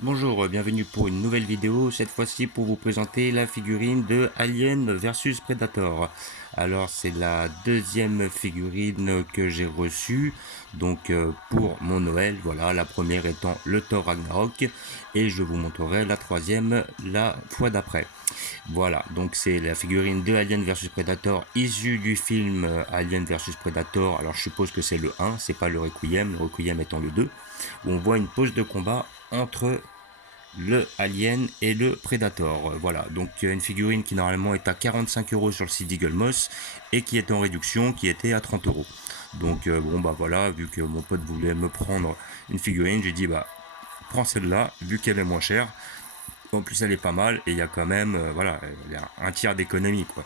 Bonjour, bienvenue pour une nouvelle vidéo, cette fois-ci pour vous présenter la figurine de Alien versus Predator. Alors c'est la deuxième figurine que j'ai reçue, donc pour mon Noël, voilà, la première étant le Thor Ragnarok, et je vous montrerai la troisième la fois d'après. Voilà, donc c'est la figurine de Alien versus Predator issue du film Alien versus Predator. Alors je suppose que c'est le 1, c'est pas le Requiem étant le 2, où on voit une pause de combat entre le Alien et le Predator. Voilà, donc une figurine qui normalement est à 45 € sur le site d'Eagle Moss et qui est en réduction, qui était à 30 €. Donc bon bah voilà, vu que mon pote voulait me prendre une figurine, j'ai dit bah prends celle-là, vu qu'elle est moins chère. En plus elle est pas mal et il y a quand même voilà, il y a un tiers d'économie quoi.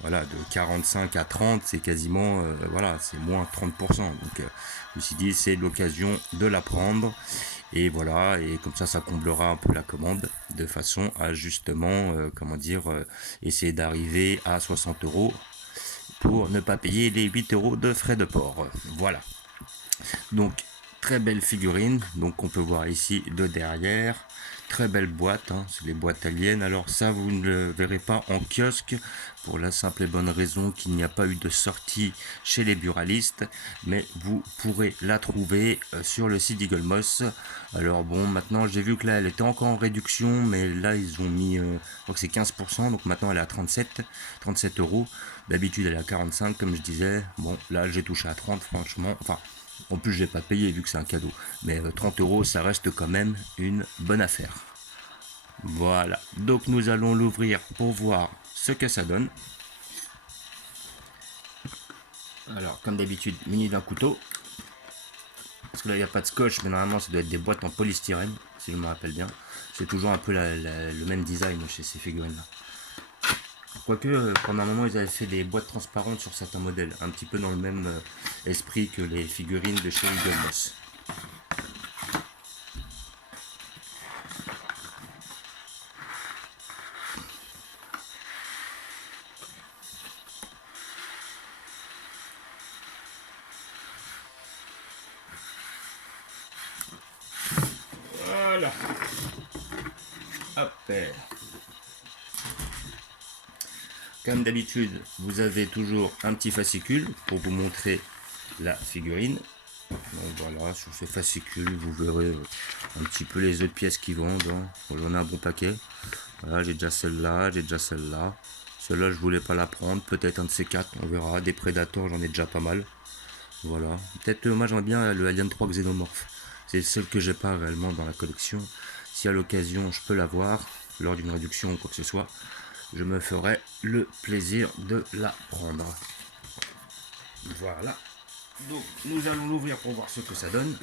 Voilà, de 45 à 30, c'est quasiment voilà, c'est moins 30%. Donc je me suis dit c'est l'occasion de la prendre. Et voilà, et comme ça comblera un peu la commande de façon à justement, comment dire, essayer d'arriver à 60 € pour ne pas payer les 8 € de frais de port. Voilà. Donc, très belle figurine. Donc, on peut voir ici de derrière. Très belle boîte, hein, c'est les boîtes aliens. Alors ça, vous ne le verrez pas en kiosque pour la simple et bonne raison qu'il n'y a pas eu de sortie chez les buralistes, mais vous pourrez la trouver sur le site d'Eagle Moss. Alors bon, maintenant j'ai vu que là elle était encore en réduction, mais là ils ont mis, je crois que c'est 15%, donc maintenant elle est à 37 €. D'habitude elle est à 45 comme je disais. Bon, là j'ai touché à 30 franchement, enfin en plus, je n'ai pas payé vu que c'est un cadeau. Mais 30 €, ça reste quand même une bonne affaire. Voilà. Donc, nous allons l'ouvrir pour voir ce que ça donne. Alors, comme d'habitude, muni d'un couteau. Parce que là, il n'y a pas de scotch, mais normalement, ça doit être des boîtes en polystyrène, si je me rappelle bien. C'est toujours un peu le même design chez ces figurines-là. Quoique, pendant un moment, ils avaient fait des boîtes transparentes sur certains modèles. Un petit peu dans le même esprit que les figurines de chez Eagle Moss. Voilà. Hop. Comme d'habitude, vous avez toujours un petit fascicule pour vous montrer la figurine. Donc voilà, sur ce fascicule, vous verrez un petit peu les autres pièces qui vendent. Hein. J'en ai un bon paquet. Voilà, j'ai déjà celle-là, j'ai déjà celle-là. Celle-là, je voulais pas la prendre. Peut-être un de ces quatre, on verra. Des Predators, j'en ai déjà pas mal. Voilà. Peut-être, moi, j'aimerais bien le Alien 3 Xenomorph. C'est le seul que j'ai pas réellement dans la collection. Si à l'occasion, je peux l'avoir, lors d'une réduction ou quoi que ce soit, je me ferai le plaisir de la prendre. Voilà. Donc nous allons l'ouvrir pour voir ce que ça donne.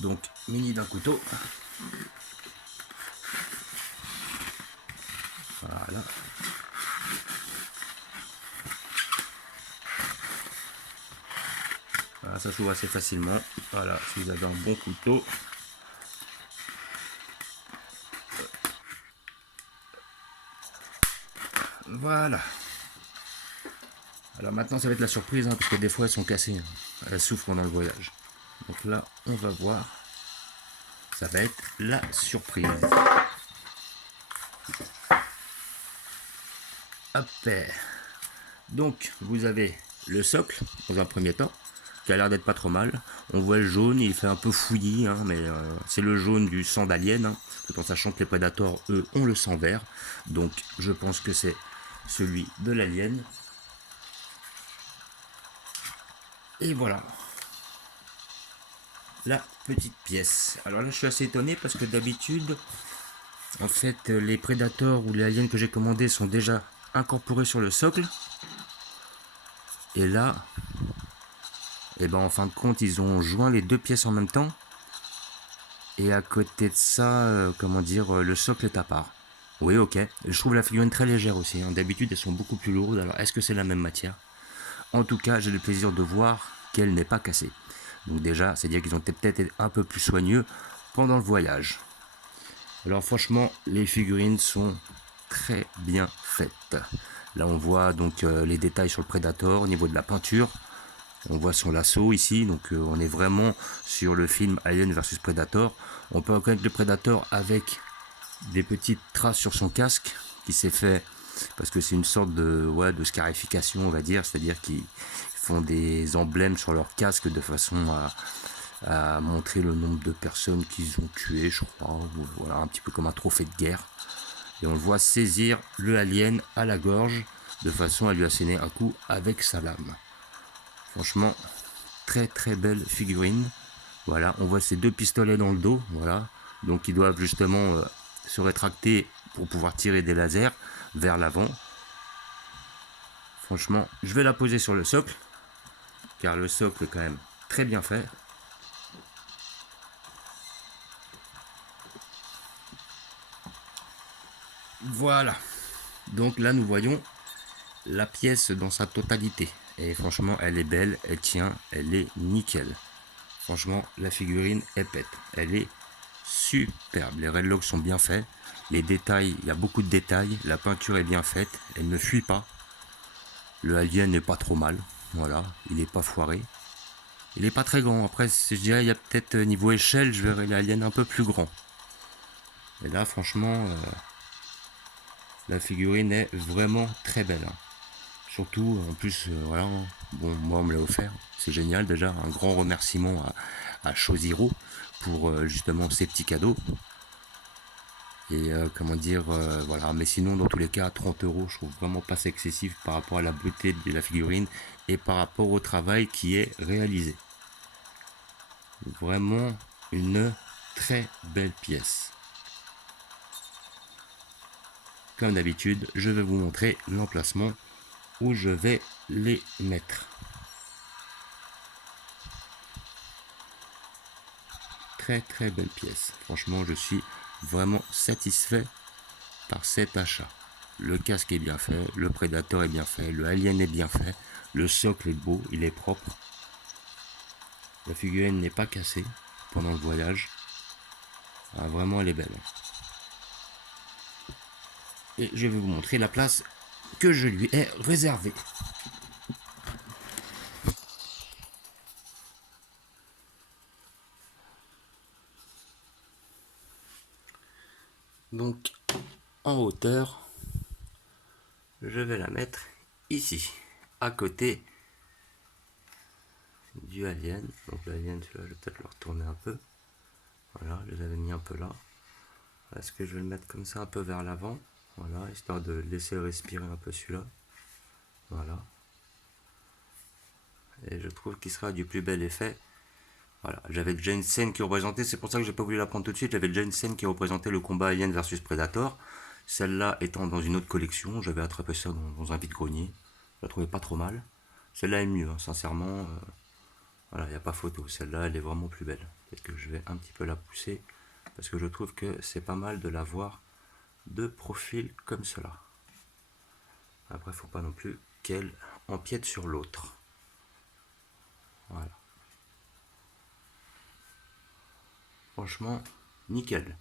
Donc mini d'un couteau. Voilà. Voilà, ça s'ouvre assez facilement. Voilà, si vous avez un bon couteau. Voilà. Alors maintenant ça va être la surprise, hein, parce que des fois elles sont cassées. Hein. Elles souffrent pendant le voyage. Donc là, on va voir. Ça va être la surprise. Hop. Donc vous avez le socle dans un premier temps, qui a l'air d'être pas trop mal. On voit le jaune, il fait un peu fouillis, hein, mais c'est le jaune du sang d'alien, hein, tout en sachant que les prédateurs, eux, ont le sang vert. Donc je pense que c'est celui de l'alien. Et voilà. La petite pièce. Alors là je suis assez étonné parce que d'habitude, en fait, les prédateurs ou les aliens que j'ai commandés sont déjà incorporés sur le socle. Et là, et ben en fin de compte, ils ont joint les deux pièces en même temps. Et à côté de ça, comment dire, le socle est à part. Oui, ok. Je trouve la figurine très légère aussi. Hein. D'habitude, elles sont beaucoup plus lourdes. Alors, est-ce que c'est la même matière? En tout cas, j'ai le plaisir de voir qu'elle n'est pas cassée. Donc déjà, c'est-à-dire qu'ils ont peut-être été un peu plus soigneux pendant le voyage. Alors franchement, les figurines sont très bien faites. Là, on voit donc les détails sur le Predator au niveau de la peinture. On voit son lasso ici, donc on est vraiment sur le film Alien vs Predator. On peut reconnaître le Predator avec des petites traces sur son casque qui s'est fait parce que c'est une sorte de scarification, on va dire, c'est-à-dire qu'ils font des emblèmes sur leur casque de façon à montrer le nombre de personnes qu'ils ont tuées, je crois, ou voilà, un petit peu comme un trophée de guerre. Et on le voit saisir le alien à la gorge de façon à lui asséner un coup avec sa lame. Franchement, très très belle figurine. Voilà, on voit ces deux pistolets dans le dos, voilà. Donc ils doivent justement se rétracter pour pouvoir tirer des lasers vers l'avant. Franchement, je vais la poser sur le socle, car le socle est quand même très bien fait. Voilà. Donc là, nous voyons la pièce dans sa totalité. Et franchement, elle est belle, elle tient, elle est nickel. Franchement, la figurine est pète. Elle est superbe. Les redlocks sont bien faits. Les détails, il y a beaucoup de détails. La peinture est bien faite. Elle ne fuit pas. Le alien n'est pas trop mal. Voilà, il n'est pas foiré. Il n'est pas très grand. Après, je dirais, il y a peut-être niveau échelle, je verrais l'alien un peu plus grand. Et là, franchement, la figurine est vraiment très belle. Surtout, en plus, voilà, bon, moi on me l'a offert, c'est génial déjà, un grand remerciement à Chosiro pour justement ces petits cadeaux. Et comment dire, voilà, mais sinon dans tous les cas, 30 €, je trouve vraiment pas ça excessif par rapport à la beauté de la figurine et par rapport au travail qui est réalisé. Vraiment une très belle pièce. Comme d'habitude, je vais vous montrer l'emplacement où je vais les mettre. Très très belle pièce. Franchement, je suis vraiment satisfait par cet achat. Le casque est bien fait, le Predator est bien fait, le Alien est bien fait, le socle est beau, il est propre. La figurine n'est pas cassée pendant le voyage. Ah, vraiment, elle est belle. Et je vais vous montrer la place que je lui ai réservée. Donc, en hauteur, je vais la mettre ici, à côté du alien. Donc l'alien, celui-là, je vais peut-être le retourner un peu. Voilà, je les avais mis un peu là. Est-ce que je vais le mettre comme ça un peu vers l'avant? Voilà, histoire de laisser respirer un peu celui-là. Voilà. Et je trouve qu'il sera du plus bel effet. Voilà, j'avais déjà une scène qui représentait, c'est pour ça que j'ai pas voulu la prendre tout de suite, j'avais déjà une scène qui représentait le combat Alien versus Predator. Celle-là étant dans une autre collection, j'avais attrapé ça dans un vide-grenier. Je la trouvais pas trop mal. Celle-là est mieux, hein, sincèrement. Voilà, il n'y a pas photo. Celle-là, elle est vraiment plus belle. Peut-être que je vais un petit peu la pousser, parce que je trouve que c'est pas mal de la voir de profil comme cela. Après, il faut pas non plus qu'elle empiète sur l'autre. Voilà. Franchement, nickel.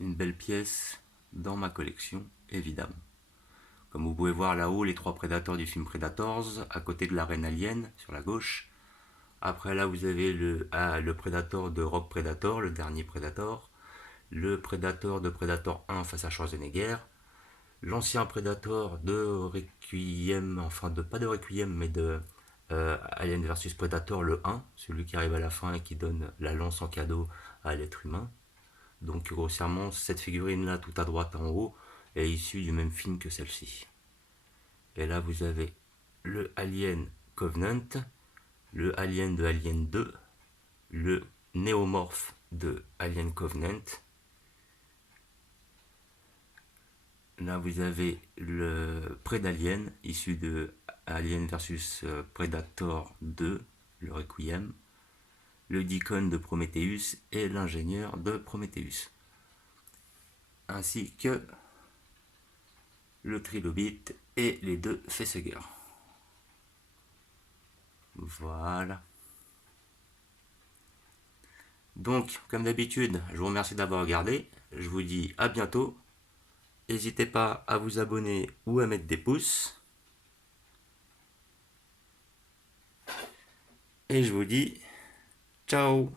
Une belle pièce dans ma collection, évidemment. Comme vous pouvez voir là-haut, les 3 prédateurs du film Predators, à côté de la reine alien, sur la gauche. Après là, vous avez le Predator de Rock Predator, le dernier Predator. Le Predator de Predator 1 face à Schwarzenegger. L'ancien Predator de Requiem, enfin pas de Requiem, mais de Alien vs Predator, le 1, celui qui arrive à la fin et qui donne la lance en cadeau à l'être humain. Donc grossièrement, cette figurine-là, tout à droite en haut, est issue du même film que celle-ci. Et là, vous avez le Alien Covenant, le Alien de Alien 2, le Néomorphe de Alien Covenant. Là, vous avez le Predalien, issu de Alien vs Predator 2, le Requiem, le Deacon de Prometheus et l'ingénieur de Prometheus, ainsi que le Trilobite et les 2 Facehugger. Voilà. Donc, comme d'habitude, je vous remercie d'avoir regardé. Je vous dis à bientôt. N'hésitez pas à vous abonner ou à mettre des pouces. et je vous dis ciao.